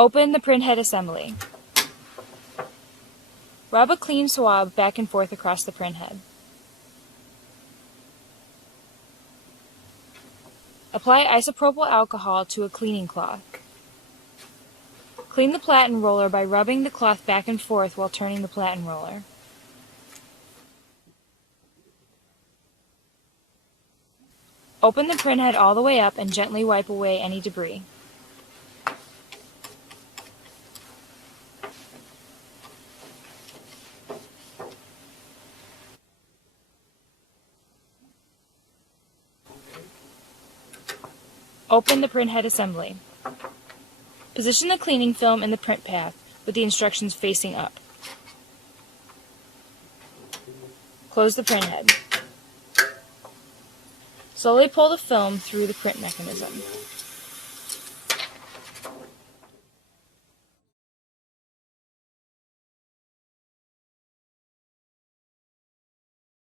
Open the printhead assembly. Rub a clean swab back and forth across the printhead. Apply isopropyl alcohol to a cleaning cloth. Clean the Platten roller by rubbing the cloth back and forth while turning the Platten roller. Open the printhead all the way up and gently wipe away any debris. Open the printhead assembly. Position the cleaning film in the print path with the instructions facing up. Close the printhead. Slowly pull the film through the print mechanism.